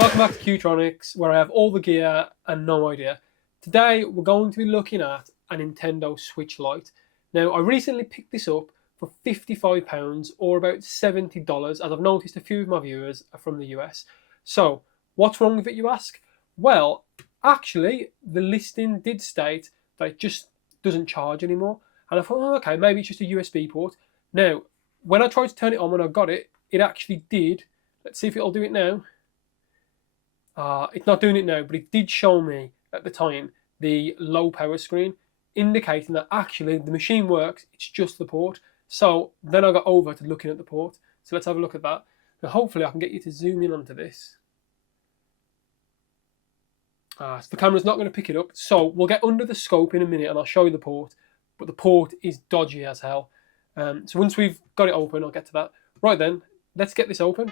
Welcome back to Qtronics, where I have all the gear and no idea. Today we're going to be looking at a Nintendo Switch Lite. Now I recently picked this up for £55 or about $70, as I've noticed a few of my viewers are from the US. So what's wrong with it, you ask? Well, actually the listing did state that it just doesn't charge anymore. And I thought, oh, okay, maybe it's just a USB port. Now, when I tried to turn it on when I got it, it actually did. Let's see if it'll do it now. It's not doing it now, but it did show me at the time the low power screen, indicating that actually the machine works, it's just the port. So then I got over to looking at the port. So let's have a look at that. Now hopefully I can get you to zoom in onto this. So the camera's not going to pick it up. So we'll get under the scope in a minute and I'll show you the port. But the port is dodgy as hell. So once we've got it open, I'll get to that. Right then, let's get this open.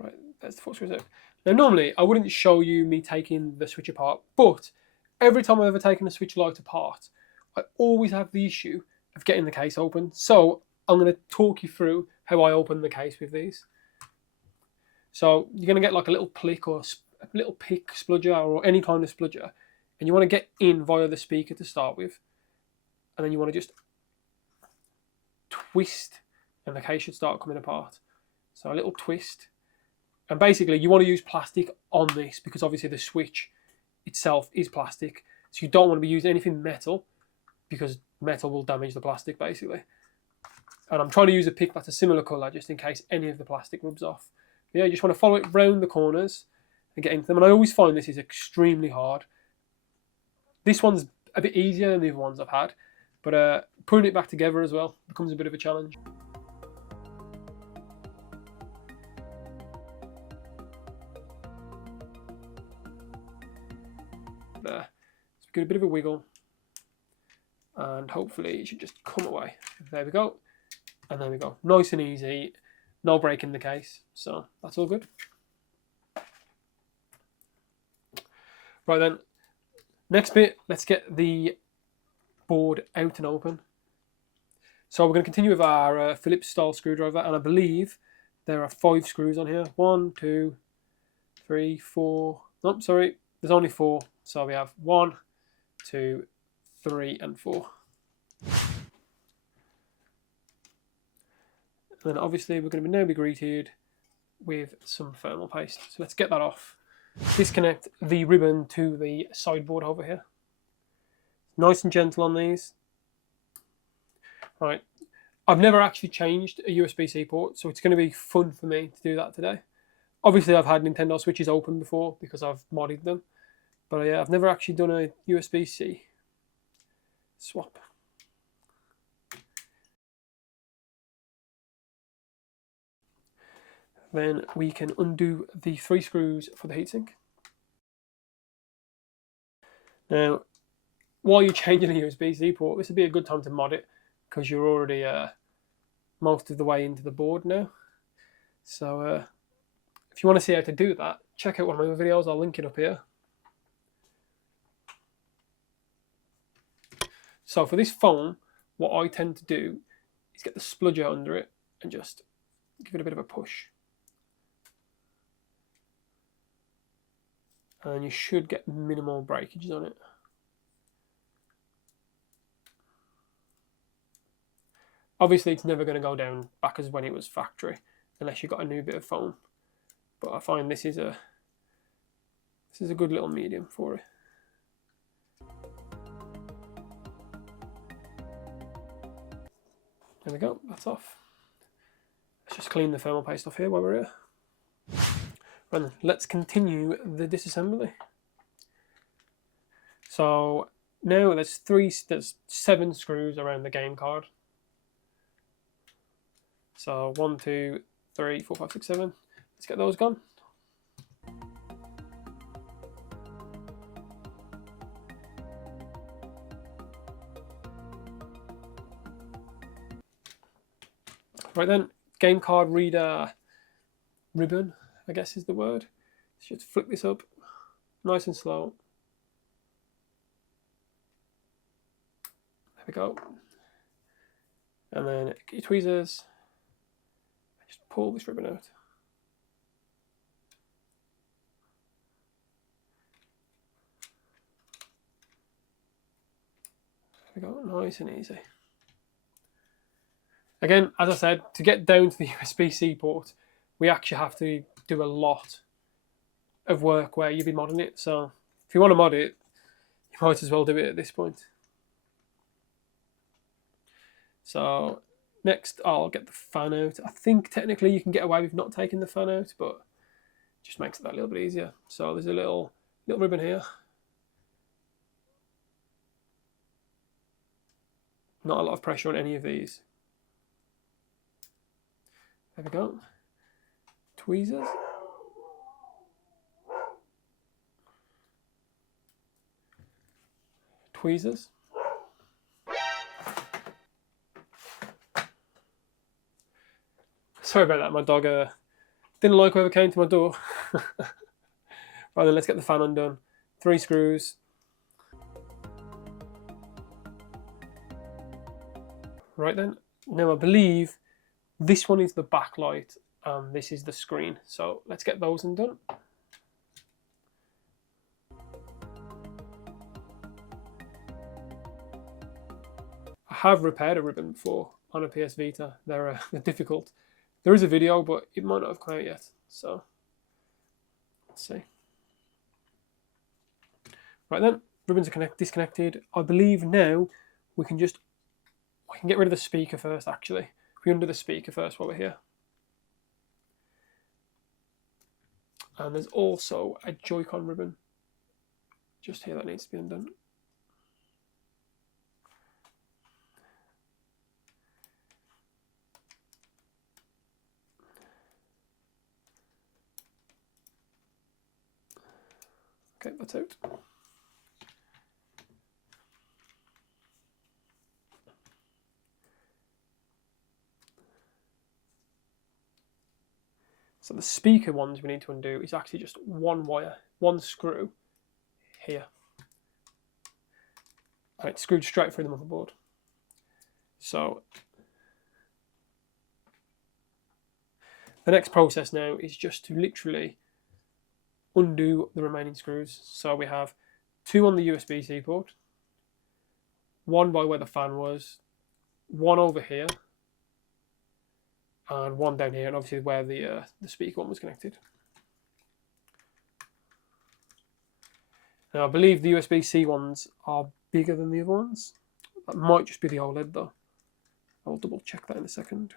Right, that's the 4 screws out. Now normally I wouldn't show you me taking the Switch apart, but every time I've ever taken a Switch Lite apart, I always have the issue of getting the case open. So I'm going to talk you through how I open the case with these. So you're going to get like a little pick or a little pick spludger or any kind of spludger, and you want to get in via the speaker to start with, and then you want to just twist, and the case should start coming apart. So a little twist. And basically, you want to use plastic on this because obviously the Switch itself is plastic. So you don't want to be using anything metal because metal will damage the plastic, basically. And I'm trying to use a pick that's a similar colour just in case any of the plastic rubs off. Yeah, you just want to follow it round the corners and get into them. And I always find this is extremely hard. This one's a bit easier than the other ones I've had. But putting it back together as well becomes a bit of a challenge. There. So give it a bit of a wiggle, and hopefully it should just come away. There we go, and there we go. Nice and easy, no break in the case, so that's all good. Right then, next bit, let's get the board out and open. So we're going to continue with our Phillips style screwdriver, and I believe there are 5 screws on here. 1, 2, 3, 4. Nope, sorry, there's only 4. So we have 1, 2, 3, and 4. And then obviously we're going to now be greeted with some thermal paste. So let's get that off. Disconnect the ribbon to the sideboard over here. Nice and gentle on these. Right, I've never actually changed a USB-C port, so it's going to be fun for me to do that today. Obviously I've had Nintendo Switches open before because I've modded them. But yeah, I've never actually done a USB-C swap. Then we can undo the 3 screws for the heatsink. Now, while you're changing a USB-C port, this would be a good time to mod it because you're already most of the way into the board now. So if you want to see how to do that, check out one of my other videos. I'll link it up here. So for this foam, what I tend to do is get the spludger under it and just give it a bit of a push. And you should get minimal breakages on it. Obviously it's never going to go down back as when it was factory unless you've got a new bit of foam. But I find this is a good little medium for it. There we go, that's off. Let's just clean the thermal paste off here while we're here. Right then, let's continue the disassembly. So now there's 7 screws around the game card. So 1, 2, 3, 4, 5, 6, 7. Let's get those gone. Right then, game card reader ribbon, I guess is the word. Let's just flick this up, nice and slow. There we go. And then get your tweezers, just pull this ribbon out. we go, nice and easy. Again, as I said, to get down to the USB-C port, we actually have to do a lot of work where you'll be modding it. So if you want to mod it, you might as well do it at this point. So next, I'll get the fan out. I think technically you can get away with not taking the fan out, but it just makes it that little bit easier. So there's a little ribbon here. Not a lot of pressure on any of these. There we go. Tweezers. Tweezers. Sorry about that, my dog didn't like whoever came to my door. Right then, let's get the fan undone. 3 screws. Right then, now I believe this one is the backlight and this is the screen. So let's get those undone. I have repaired a ribbon before on a PS Vita. They're difficult. There is a video, but it might not have come out yet. So let's see. Right then, ribbons are disconnected. I believe now we can get rid of the speaker first, actually. If we undo the speaker first while we're here. And there's also a Joy-Con ribbon just here that needs to be undone. Okay, that's out. So the speaker ones we need to undo is actually just one wire, one screw here. And it's screwed straight through the motherboard. So the next process now is just to literally undo the remaining screws. So we have 2 on the USB-C port, 1 by where the fan was, 1 over here, and 1 down here, and obviously where the speaker one was connected. Now I believe the USB-C ones are bigger than the other ones. That might just be the OLED though. I'll double check that in a second.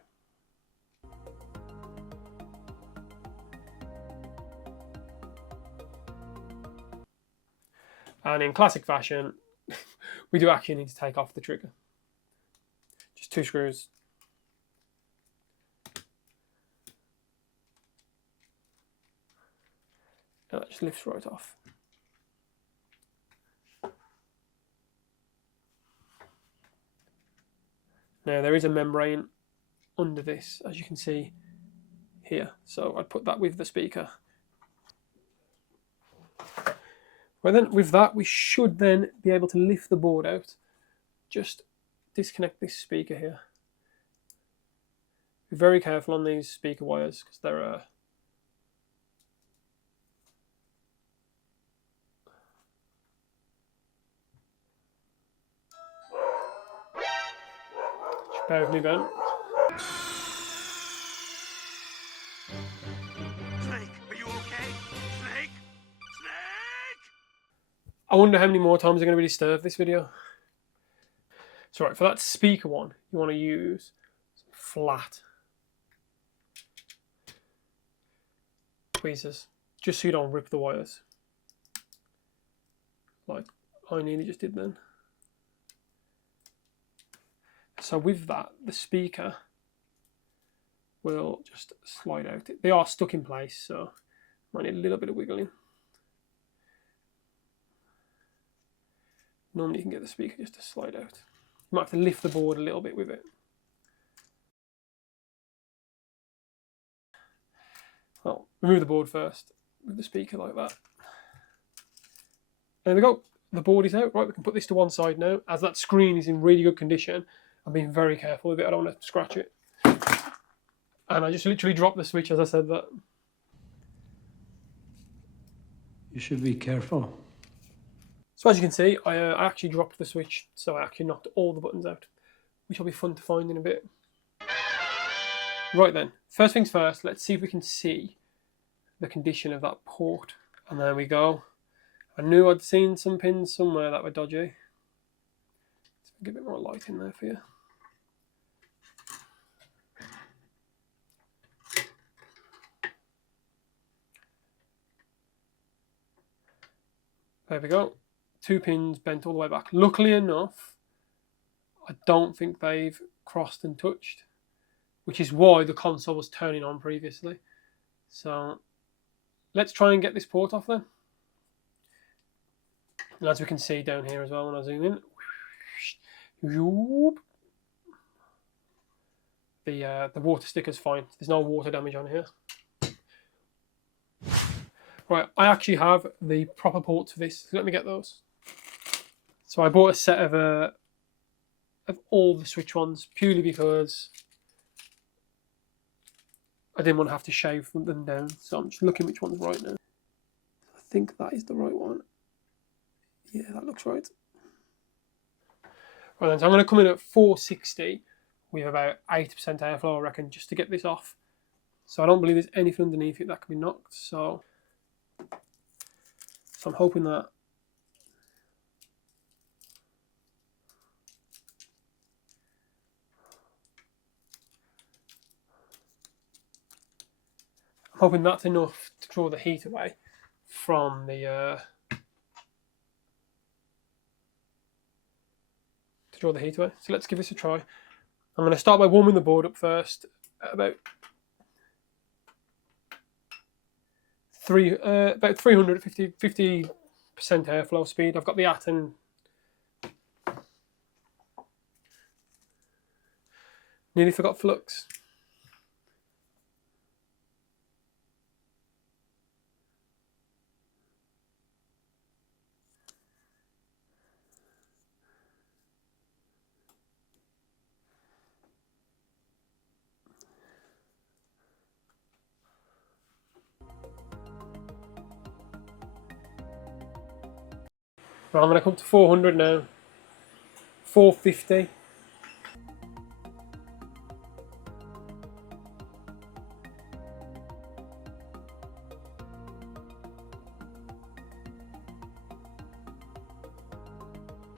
And in classic fashion, we do actually need to take off the trigger. Just 2 screws. And that just lifts right off. Now there is a membrane under this, as you can see here. So I'd put that with the speaker. Well then, with that, we should then be able to lift the board out. Just disconnect this speaker here. Be very careful on these speaker wires because they're just bear with me, Ben. Snake, are you okay? Snake? Snake! I wonder how many more times I'm going to be disturbed this video. So right, for that speaker one, you want to use some flat tweezers, just so you don't rip the wires, like I nearly just did then. So with that, the speaker will just slide out. They are stuck in place, so might need a little bit of wiggling. Normally you can get the speaker just to slide out. You might have to lift the board a little bit with it. Well, remove the board first with the speaker like that. There we go. The board is out. Right, we can put this to one side now. As that screen is in really good condition, I'm being very careful with it. I don't want to scratch it. And I just literally dropped the switch as I said that. You should be careful. So as you can see, I actually dropped the Switch, so I actually knocked all the buttons out, which will be fun to find in a bit. Right then, first things first, let's see if we can see the condition of that port. And there we go. I knew I'd seen some pins somewhere that were dodgy. Let's get a bit more light in there for you. There we go. 2 pins bent all the way back. Luckily enough, I don't think they've crossed and touched, which is why the console was turning on previously. So let's try and get this port off then. And as we can see down here as well when I zoom in, the water sticker's fine. There's no water damage on here. Right, I actually have the proper ports for this. So let me get those. So I bought a set of all the Switch ones purely because I didn't want to have to shave them down. So I'm just looking which one's right now. I think that is the right one. Yeah, that looks right. Right then, so I'm going to come in at 460 with about 80% airflow, I reckon, just to get this off. So I don't believe there's anything underneath it that can be knocked. So I'm hoping that that's enough to draw the heat away from the So let's give this a try. I'm going to start by warming the board up first at about 50% airflow speed. I've got the Atom. Nearly forgot flux. Right, I'm going to come to 400 now. 450.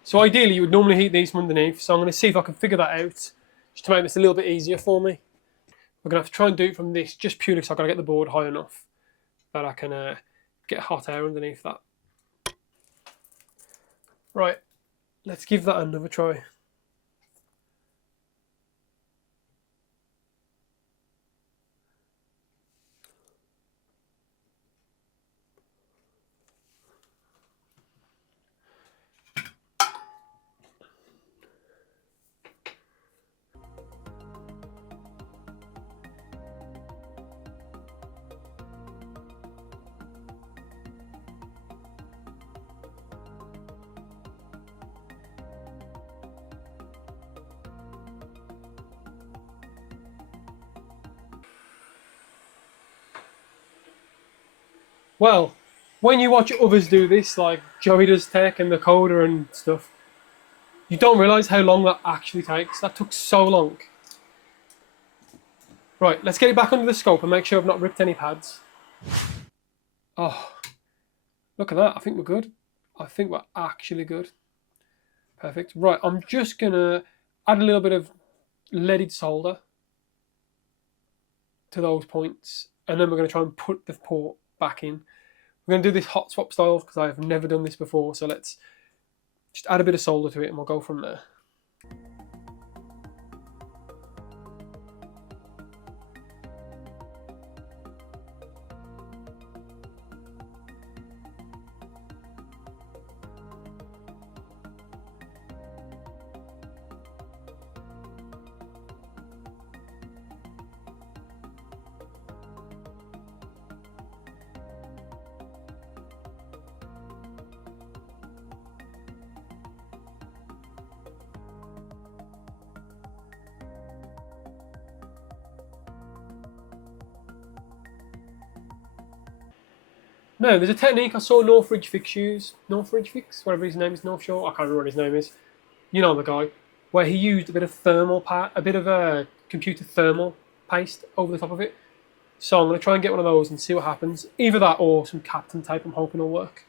So ideally you would normally heat these from underneath, so I'm going to see if I can figure that out, just to make this a little bit easier for me. We're going to have to try and do it from this, just purely because I've got to get the board high enough that I can get hot air underneath that. Right, let's give that another try. Well, when you watch others do this, like Joey does tech and the coder and stuff, you don't realise how long that actually takes. That took so long. Right, let's get it back under the scope and make sure I've not ripped any pads. Oh, look at that. I think we're good. I think we're actually good. Perfect. Right, I'm just going to add a little bit of leaded solder to those points, and then we're going to try and put the port back in. We're going to do this hot swap style because I've never done this before, so let's just add a bit of solder to it and we'll go from there. No, there's a technique I saw Northridge Fix use. Northridge Fix, whatever his name is, North Shore. I can't remember what his name is. You know the guy, where he used a bit of a bit of a computer thermal paste over the top of it. So I'm going to try and get one of those and see what happens. Either that or some Captain tape. I'm hoping will work.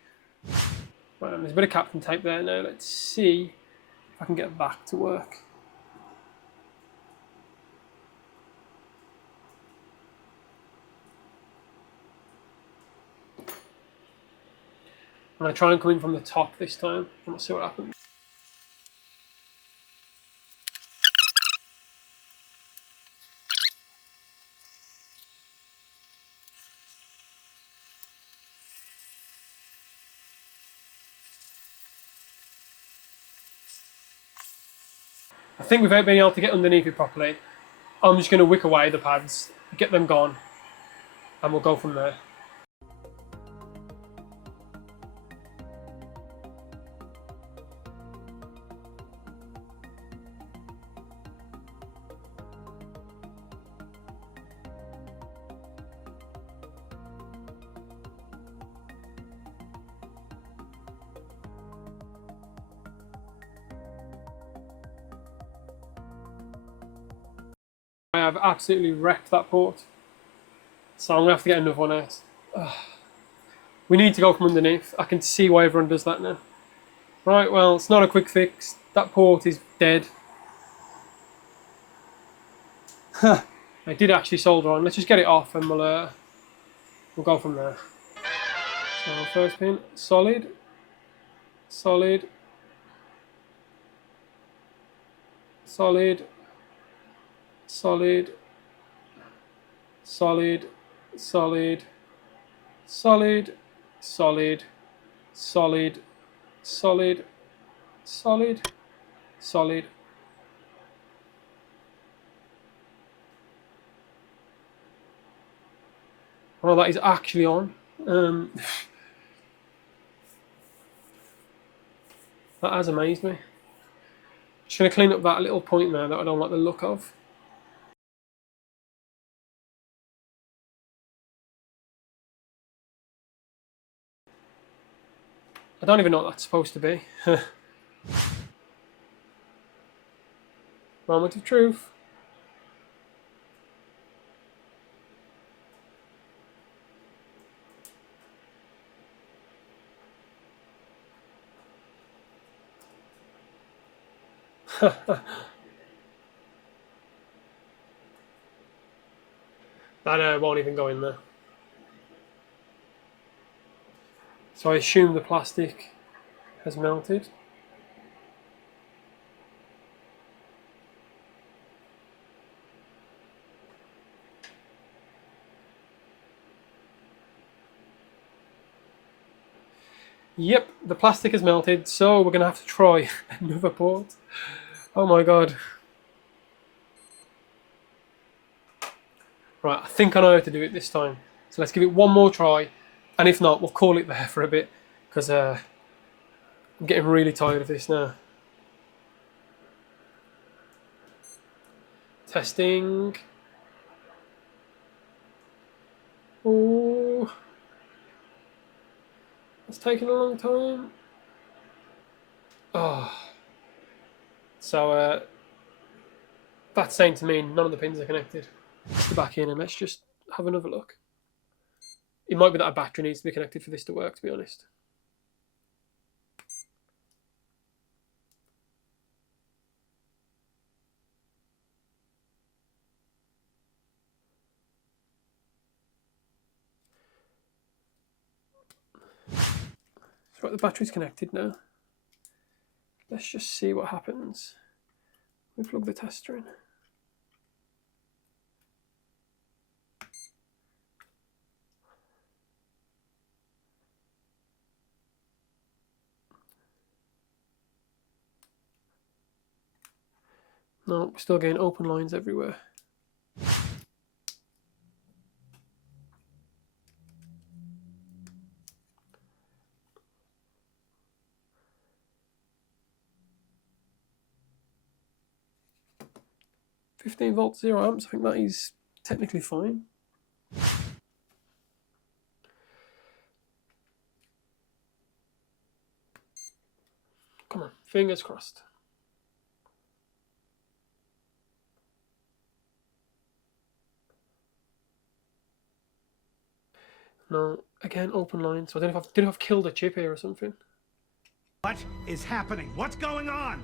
Right, there's a bit of Captain tape there now. Let's see if I can get that to work. I'm going to try and come in from the top this time, and we'll see what happens. I think without being able to get underneath it properly, I'm just going to wick away the pads, get them gone, and we'll go from there. I have absolutely wrecked that port, so I'm going to have to get another one out. We need to go from underneath. I can see why everyone does that now. Right, well, it's not a quick fix. That port is dead. I did actually solder on. Let's just get it off and we'll go from there. So first pin, solid, solid, solid, solid, solid, solid, solid, solid, solid, solid, solid, solid. Well, that is actually on. That has amazed me. Just going to clean up that little point there that I don't like the look of. I don't even know what that's supposed to be. Moment of truth. That won't even go in there. So I assume the plastic has melted. Yep, the plastic has melted, so we're going to have to try another port. Oh my god. Right, I think I know how to do it this time. So let's give it one more try, and if not, we'll call it there for a bit, because I'm getting really tired of this now. Testing. Oh, it's taking a long time. Oh. So that's saying to me none of the pins are connected. Let's go back in and let's just have another look. It might be that a battery needs to be connected for this to work, to be honest. Right, the battery's connected now. Let's just see what happens. We plug the tester in. No, we're still getting open lines everywhere. £15 0 amps, I think that is technically fine. Fingers crossed. No, again, open line. So I don't know if I've killed a chip here or something. What is happening? What's going on?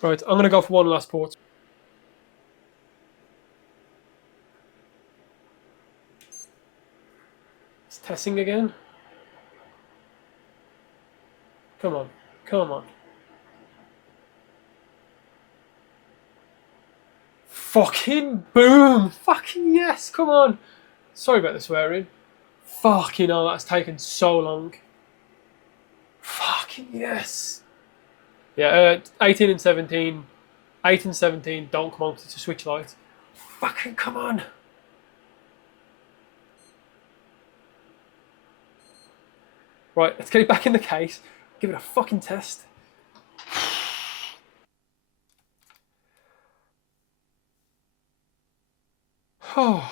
Right, I'm going to go for one last port. It's testing again. Come on, come on. Fucking boom! Fucking yes, come on. Sorry about the swearing. Fucking hell, that's taken so long. Fucking yes. Yeah, 18 and 17. 8 and 17 don't come on to the Switch Lite. Fucking come on. Right, let's get it back in the case. Give it a fucking test. Oh,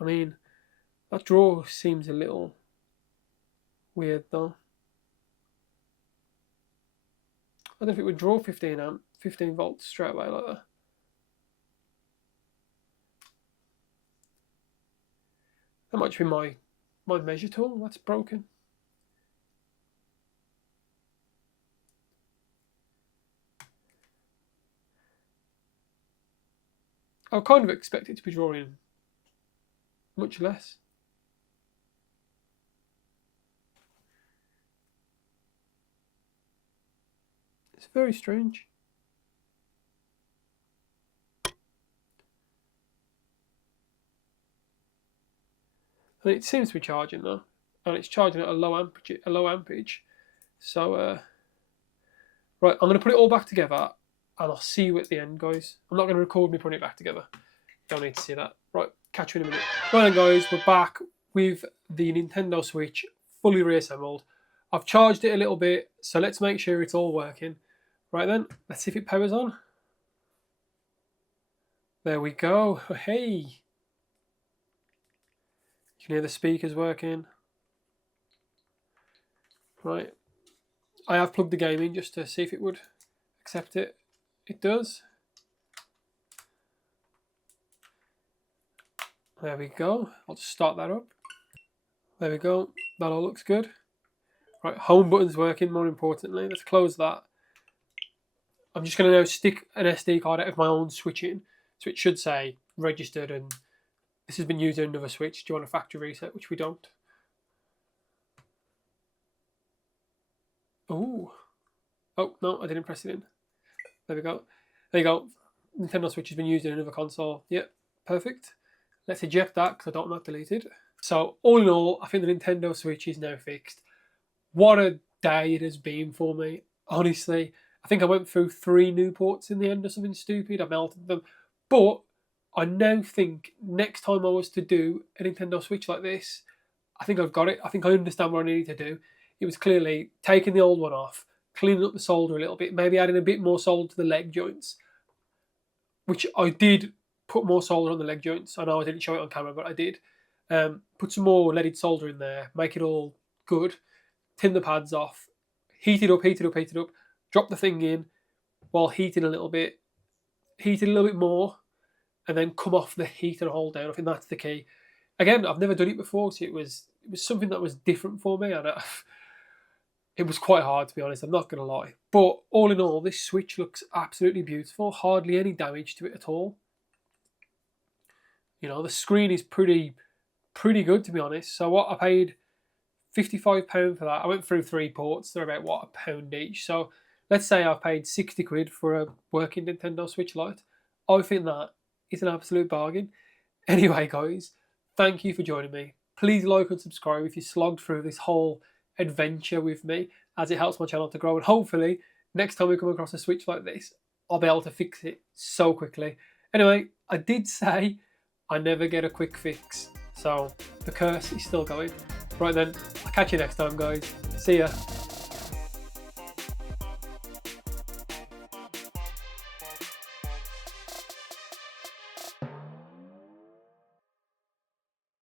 I mean, that draw seems a little weird though. I don't know if it would draw 15 volts straight away like that. That might be my measure tool. That's broken. I kind of expect it to be drawing much less. It's very strange. And it seems to be charging though, and it's charging at a low ampage. So, right, I'm going to put it all back together, and I'll see you at the end, guys. I'm not going to record me putting it back together. Don't need to see that. Right, catch you in a minute. Right then, guys, we're back with the Nintendo Switch fully reassembled. I've charged it a little bit, so let's make sure it's all working. Right then, let's see if it powers on. There we go. Hey. You can hear the speakers working. Right. I have plugged the game in just to see if it would accept it. It does. There we go. I'll just start that up. There we go. That all looks good. Right, home button's working, more importantly. Let's close that. I'm just going to now stick an SD card out of my own Switch in. So it should say registered and this has been used in another Switch. Do you want a factory reset? Which we don't. Oh. Oh, no, I didn't press it in. There we go. There you go. Nintendo Switch has been used in another console. Yep, perfect. Let's eject that because I don't want that deleted. So all in all, I think the Nintendo Switch is now fixed. What a day it has been for me. Honestly, I think I went through 3 new ports in the end or something stupid. I melted them. But I now think next time I was to do a Nintendo Switch like this, I think I've got it. I think I understand what I needed to do. It was clearly taking the old one off, cleaning up the solder a little bit, maybe adding a bit more solder to the leg joints, which I did put more solder on the leg joints. I know I didn't show it on camera, but I did. Put some more leaded solder in there, make it all good, tin the pads off, heat it up, drop the thing in while heating a little bit more, and then come off the heat and hold down. I think that's the key. Again, I've never done it before, so it was something that was different for me, and it was quite hard, to be honest. I'm not going to lie. But all in all, this Switch looks absolutely beautiful. Hardly any damage to it at all. You know, the screen is pretty good, to be honest. So what I paid £55 for that. I went through 3 ports. They're about, what, £1 each. So let's say I've paid 60 quid for a working Nintendo Switch Lite. I think that is an absolute bargain. Anyway, guys, thank you for joining me. Please like and subscribe if you slogged through this whole adventure with me, as it helps my channel to grow. And hopefully, next time we come across a Switch like this, I'll be able to fix it so quickly. Anyway, I did say I never get a quick fix. So the curse is still going. Right then, I'll catch you next time, guys. See ya.